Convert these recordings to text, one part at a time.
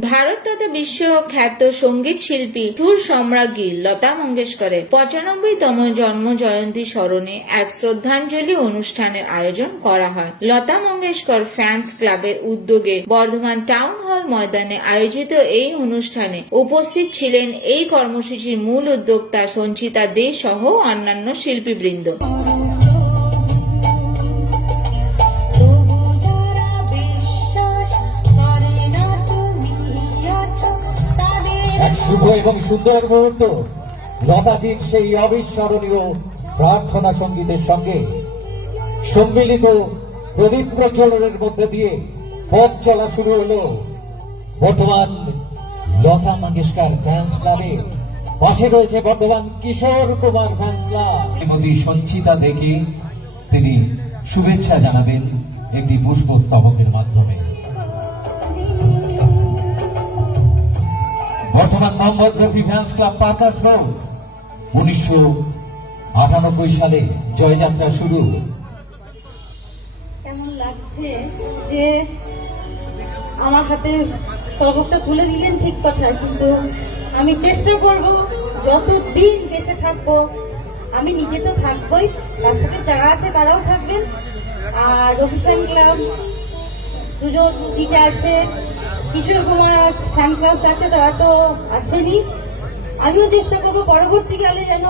ভারত তথা বিশ্ব খ্যাত সঙ্গীত শিল্পী সুর সম্রাজ্ঞী লতা মঙ্গেশকরের 95তম জন্ম জয়ন্তী স্মরণে এক শ্রদ্ধাঞ্জলি অনুষ্ঠানের আয়োজন করা হয়। লতা মঙ্গেশকর ফ্যান্স ক্লাবের উদ্যোগে বর্ধমান টাউন হল ময়দানে আয়োজিত এই অনুষ্ঠানে উপস্থিত ছিলেন এই কর্মসূচির মূল উদ্যোক্তা সঞ্চিতা দে সহ অন্যান্য শিল্পীবৃন্দ। এক শুভ এবং সুন্দর মুহূর্ত লতাজির সেই অবিস্মরণীয় প্রার্থনা সঙ্গীতের সঙ্গে সম্মিলিত প্রদীপ প্রজ্বলনের মধ্যে দিয়ে পথ চলা শুরু হলো বর্তমান লতা মঙ্গেশকর ফ্যান্স ক্লাবে। পাশে রয়েছে বর্তমান কিশোর কুমার ফ্যান্স ক্লাব। শ্রীমতী সঞ্চিতা দেখে তিনি শুভেচ্ছা জানাবেন একটি পুষ্পস্তবকের মাধ্যমে। বর্তমান Mohammed Rafi fans club Parkers road 1998 সালে জয়যাত্রা শুরু। কেমন লাগছে যে আমার হাতে স্তবকটা তুলে দিলেন, ঠিক কথা, কিন্তু আমি চেষ্টা করব যতদিন বেঁচে থাকবো, আমি নিজে তো থাকবোই, তার সাথে যারা আছে তারাও থাকবেন। আর রফি ফ্যান ক্লাব দুদিকে আছে, কিশোর কুমার ফ্যান ক্লাব আছে, তারা তো আছেনই। আমিও চেষ্টা করবো পরবর্তীকালে যেন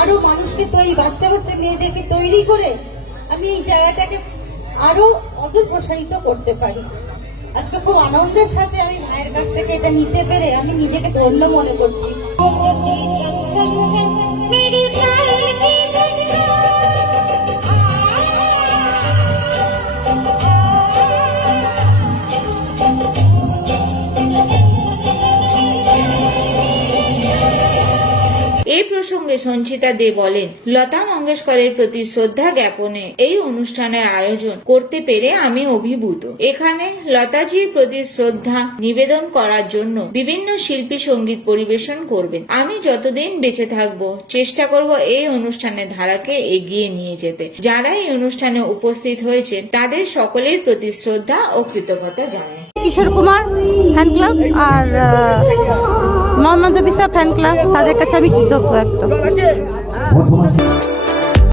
আরো মানুষকে বাচ্চা মেয়েদেরকে তৈরি করে আমি এই জায়গাটাকে আরো অদূর প্রসারিত করতে পারি। আজকে খুব আনন্দের সাথে আমি মায়ের কাছ থেকে এটা নিতে পেরে আমি নিজেকে ধন্য মনে করছি। এই প্রসঙ্গে সঞ্চিতা দে বলেন, লতা মঙ্গেশকরের প্রতি শ্রদ্ধা জ্ঞাপনে এই অনুষ্ঠানের আয়োজন করতে পেরে আমি অভিভূত। এখানে লতাজির প্রতি শ্রদ্ধা নিবেদন করার জন্য বিভিন্ন শিল্পী সঙ্গীত পরিবেশন করবেন। আমি যতদিন বেঁচে থাকবো চেষ্টা করব এই অনুষ্ঠানের ধারাকে এগিয়ে নিয়ে যেতে। যারা এই অনুষ্ঠানে উপস্থিত হয়েছেন তাদের সকলের প্রতি শ্রদ্ধা ও কৃতজ্ঞতা জানাই। কিশোর কুমার ফ্যান ক্লাব আর মোহাম্মদ রফি ফ্যান ক্লাব, তাদের কাছে আমি কৃতজ্ঞ একদম।